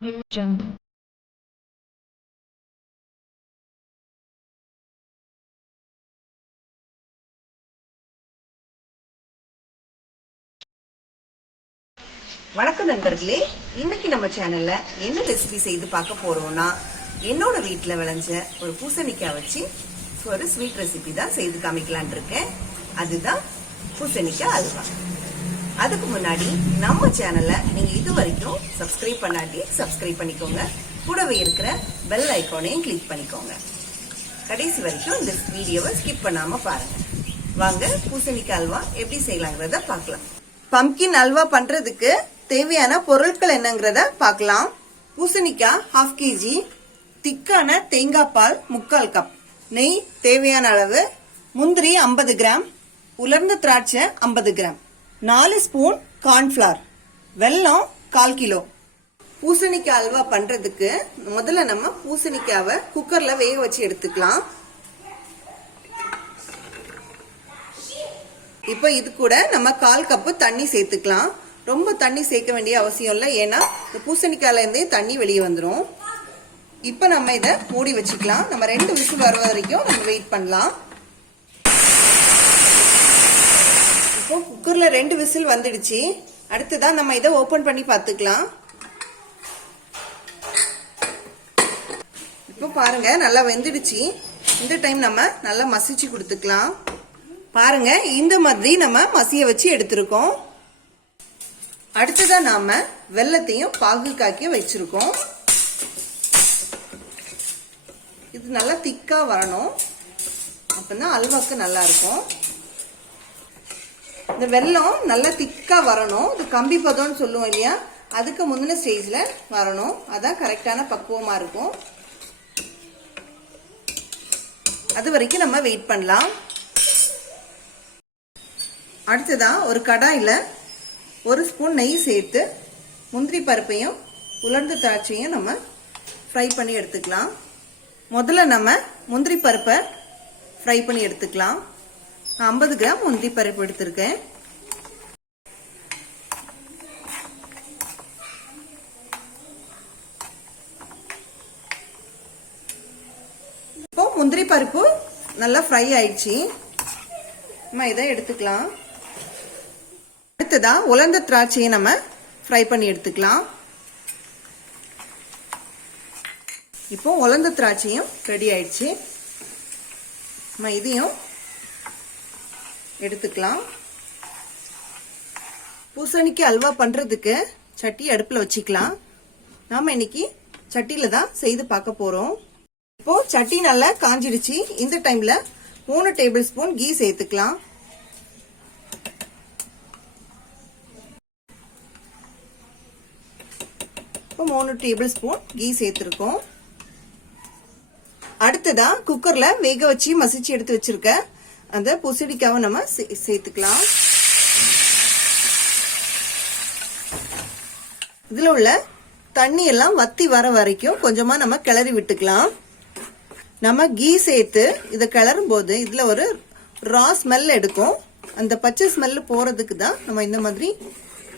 வணக்கம் நண்பர்களே, இன்னைக்கு நம்ம சேனல்ல என்ன ரெசிபி செய்து பார்க்க போறோம்னா, என்னோட வீட்டில் விளைஞ்ச ஒரு பூசணிக்காய் வச்சு ஒரு ஸ்வீட் ரெசிபி தான் செய்து காமிக்கலான் இருக்கேன். அதுதான் பூசணிக்காய் அல்வா. அதுக்கு முன்னாடி நம்ம சேனலை நீங்க இது வரைக்கும் சப்ஸ்கிரைப் பண்ணாட்டி சப்ஸ்கிரைப் பண்ணிக்கோங்க. கூடவே இருக்கிற பெல் ஐக்கானையும் கிளிக் பண்ணிக்கோங்க. கடைசி வரைக்கும் இந்த வீடியோவை ஸ்கிப் பண்ணாம பாருங்க. வாங்க பூசணிக்காய் அல்வா எப்படி செய்யலாங்கிறத பார்க்கலாம். பம்கின் அல்வா பண்றதுக்கு தேவையான பொருட்கள் என்னங்கிறத பார்க்கலாம். பூசணிக்காய் 1/2 kg, திக்கான தேங்காய் பால் 3/4 கப், நெய் தேவையான அளவு, முந்திரி 50 கிராம், உலர்ந்த திராட்சை 50 கிராம், 4 ஸ்பூன் கார்ன்ஃபிளவர், வெல்லம் 1/4 கிலோ. பூசணிக்காய் அல்வா பண்றதுக்கு முதல்ல நம்ம பூசணிக்காவை குக்கர்ல வேக வச்சு எடுத்துக்கலாம். இப்போ இது கூட நம்ம 1/4 கப்பு தண்ணி சேர்த்துக்கலாம். ரொம்ப தண்ணி சேர்க்க வேண்டிய அவசியம் இல்லை, ஏன்னா இந்த பூசணிக்காயில இருந்தே தண்ணி வெளியே வந்துடும். இப்போ நம்ம இதை மூடி வச்சுக்கலாம். நம்ம 2 விசில் வர வரைக்கும் நம்ம வெயிட் பண்ணலாம். இப்போ குக்கர்ல 2 விசில் வந்துடுச்சு. அடுத்துதான் நம்ம இதை ஓபன் பண்ணி பார்த்துக்கலாம். இப்போ பாருங்க, நல்லா வெந்துடுச்சு. இந்த டைம் நம்ம நல்லா மசிச்சு கொடுத்துக்கலாம். பாருங்க, இந்த மாதிரி நம்ம மசிய வச்சு எடுத்திருக்கோம். அடுத்ததான் நாம வெல்லத்தையும் பாகு காக்கி வச்சிருக்கோம். இது நல்லா திக்கா வரணும், அப்பதான் அல்வாக்கு நல்லா இருக்கும். இந்த வெல்லம் நல்லா திக்கா வரணும். இது கம்பி பதம்னு சொல்லுவோம் இல்லையா, அதுக்கு முந்தின ஸ்டேஜ்ல வரணும். அதான் கரெக்டான பக்குவமா இருக்கும். அது வரைக்கும் நம்ம வெயிட் பண்ணலாம். அடுத்ததான் ஒரு கடாயில 1 ஸ்பூன் நெய் சேர்த்து முந்திரி பருப்பையும் உலர்ந்த திராட்சையும் நம்ம ஃப்ரை பண்ணி எடுத்துக்கலாம். முதல்ல நம்ம முந்திரி பருப்பை ஃப்ரை பண்ணி எடுத்துக்கலாம். 50 கிராம் முந்திரி பருப்பு எடுத்திருக்கேன். இப்போ முந்திரி பருப்பு நல்லா ஃப்ரை ஆயிடுச்சு. நம்ம இதை எடுத்துக்கலாம். அடுத்ததா உலர்ந்த திராட்சையை நம்ம ஃப்ரை பண்ணி எடுத்துக்கலாம். இப்போ உலர்ந்த திராட்சையும் ரெடி ஆயிடுச்சு. நம்ம இதையும் எடுத்துக்கலாம். பூசணிக்காய் அல்வா பண்றதுக்கு சட்டி அடுப்புல வச்சுக்கலாம். நாம இன்னைக்கு சட்டியில தான் செய்து பார்க்க போறோம். இப்போ சட்டி நல்லா காஞ்சிடுச்சு. இந்த டைம்ல 3 டேபிள் ஸ்பூன் கீ சேர்த்துக்கலாம். இப்போ 3 டேபிள் ஸ்பூன் கீ சேர்த்திருக்கோம். அடுத்ததா குக்கர்ல வேக வச்சு மசிச்சு எடுத்து வச்சிருக்க அந்த பூசணிக்காவை நம்ம சேர்த்துக்கலாம். இதுல உள்ள தண்ணி எல்லாம் வத்தி வர வரைக்கும் கொஞ்சமா நம்ம கிளறி விட்டுக்கலாம். நம்ம கீ சேர்த்து இதை கிளறும் போது இதுல ஒரு ரா ஸ்மெல் எடுக்கும். அந்த பச்சை ஸ்மெல் போறதுக்கு தான் நம்ம இந்த மாதிரி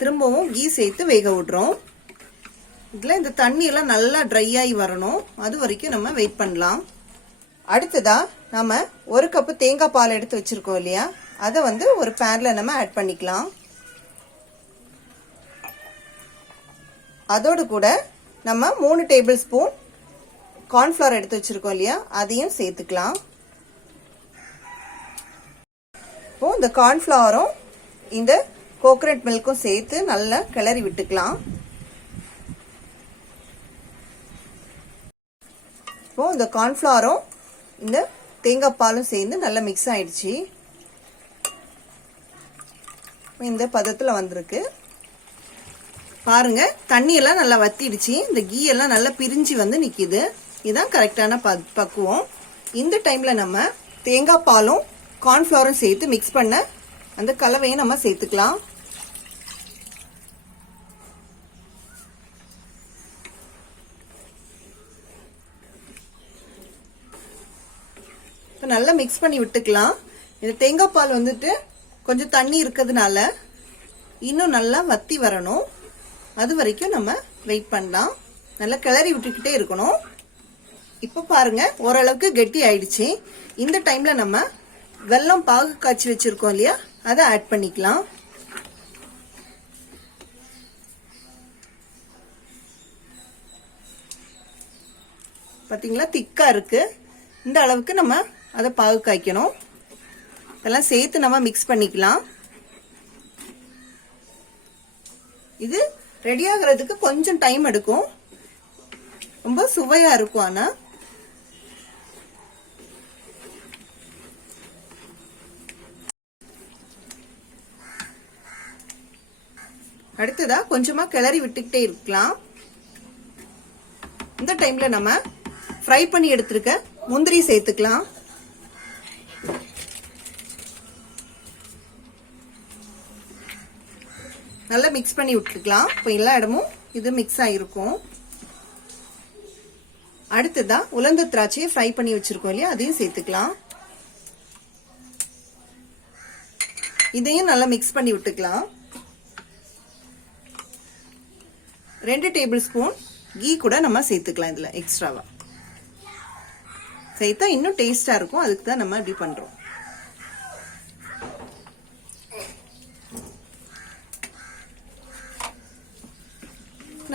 திரும்பவும் கீ சேர்த்து வேக விடுறோம். இதுல இந்த தண்ணி எல்லாம் நல்லா ட்ரை ஆகி வரணும். அது வரைக்கும் நம்ம வெயிட் பண்ணலாம். அடுத்ததா நம்ம 1 கப்பு தேங்காய் பால் எடுத்து வச்சிருக்கோம் இல்லையா, அதை ஒரு பேன்ல நம்ம ஆட் பண்ணிக்கலாம். அதோடு கூட நம்ம 3 டேபிள் ஸ்பூன் கார்ன்ஃபிளவர் எடுத்து வச்சிருக்கோம் இல்லையா, அதையும் சேர்த்துக்கலாம். இப்போ இந்த கார்ன்ஃபிளவரும் இந்த கோகனட் மில்க்கும் சேர்த்து நல்லா கிளறி விட்டுக்கலாம். இப்போ இந்த கார்ன்ஃபிளவரும் இந்த தேங்காய் பாலும் சேர்ந்து நல்லா மிக்ஸ் ஆயிடுச்சு. இந்த பதத்துல வந்திருக்கு. பாருங்க, தண்ணி எல்லாம் நல்லா வத்திடுச்சு. இந்த கீ எல்லாம் நல்லா பிரிஞ்சு நிக்குது. இதுதான் கரெக்டான பக்குவம். இந்த டைம்ல நம்ம தேங்காய் பாலும் கார்ன்ஃபிளவரும் சேர்த்து மிக்ஸ் பண்ண அந்த கலவையை நம்ம சேர்த்துக்கலாம். நல்லா மிக்ஸ் பண்ணி விட்டுக்கலாம். இந்த தேங்காய் பால் கொஞ்சம் தண்ணி இருக்கிறதுனால இன்னும் நல்லா வத்தி வரணும். அது வரைக்கும் நம்ம வெயிட் பண்ணலாம். நல்லா கிளறி விட்டுக்கிட்டே இருக்கணும். இப்போ பாருங்க ஓரளவுக்கு கெட்டி ஆயிடுச்சு. இந்த டைம்ல நம்ம வெல்லம் பாகு காய்ச்சி வச்சிருக்கோம் இல்லையா, அதை ஆட் பண்ணிக்கலாம். பாத்தீங்களா திக்கா இருக்கு. இந்த அளவுக்கு நம்ம அதை பாகு காய்க்கணும். இதெல்லாம் சேர்த்து நம்ம மிக்ஸ் பண்ணிக்கலாம். இது ரெடி ஆகிறதுக்கு கொஞ்சம் டைம் எடுக்கும், ரொம்ப சுவையா இருக்கும். ஆனா அடுத்ததா கொஞ்சமா கிளறி விட்டுக்கிட்டே இருக்கலாம். இந்த டைம்ல நம்ம ஃப்ரை பண்ணி எடுத்திருக்க முந்திரி சேர்த்துக்கலாம். நல்லா மிக்ஸ் பண்ணி விட்டுக்கலாம். இப்போ எல்லா இடமும் இது மிக்ஸ் ஆயிருக்கும். அடுத்ததா உலர்ந்த திராட்சையை ஃப்ரை பண்ணி வச்சிருக்கோம் இல்லையா, அதையும் சேர்த்துக்கலாம். இதையும் நல்லா மிக்ஸ் பண்ணி விட்டுக்கலாம். 2 டேபிள் ஸ்பூன் கீ கூட நம்ம சேர்த்துக்கலாம். இதுல எக்ஸ்ட்ராவா சேர்த்தா இன்னும் டேஸ்டா இருக்கும். அதுக்கு தான் நம்ம இப்படி பண்றோம்.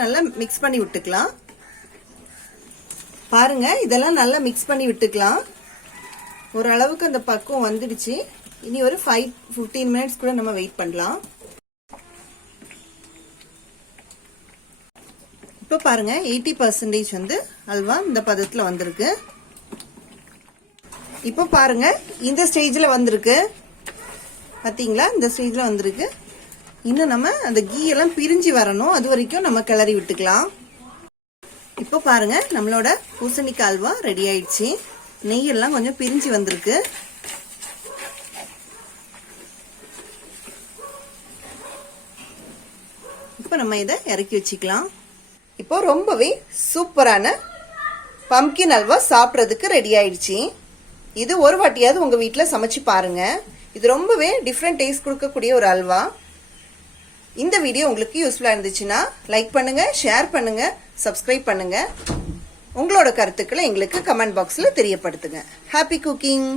நல்லா மிக்ஸ் பண்ணி விட்டுக்கலாம். பாருங்க இதெல்லாம் நல்லா மிக்ஸ் பண்ணி விட்டுக்கலாம். ஓரளவுக்கு அந்த பக்குவம் வந்துடுச்சு. இனி ஒரு 5-15 மினிட்ஸ் கூட நம்ம வெயிட் பண்ணலாம். இப்போ பாருங்க 80% வந்து அல்வா இந்த பதத்துல வந்திருக்கு. இப்போ பாருங்க இந்த ஸ்டேஜ்ல வந்திருக்கு. பாத்தீங்களா, இந்த ஸ்டேஜ்ல வந்திருக்கு. இன்னும் நம்ம அந்த கீ எல்லாம் பிரிஞ்சு வரணும், அது வரைக்கும் நம்ம கிளறி விட்டுக்கலாம். இப்போ பாருங்க நம்மளோட பூசணிக்காய் அல்வா ரெடி ஆயிடுச்சு. நெய் எல்லாம் கொஞ்சம் பிரிஞ்சு வந்திருக்கு. இப்போ நம்ம இதை இறக்கி வச்சுக்கலாம். இப்போ ரொம்பவே சூப்பரான பம்கின் அல்வா சாப்பிட்றதுக்கு ரெடி ஆயிடுச்சு. இது ஒரு வாட்டியாவது உங்க வீட்டில் சமைச்சு பாருங்க. இது ரொம்பவே டிஃப்ரெண்ட் டேஸ்ட் கொடுக்கக்கூடிய ஒரு அல்வா. இந்த வீடியோ உங்களுக்கு யூஸ்ஃபுல்லா இருந்துச்சுன்னா லைக் பண்ணுங்க, ஷேர் பண்ணுங்க, சப்ஸ்கிரைப் பண்ணுங்க. உங்களோட கருத்துக்களை எங்களுக்கு கமெண்ட் பாக்ஸ்ல தெரியப்படுத்துங்க. Happy cooking.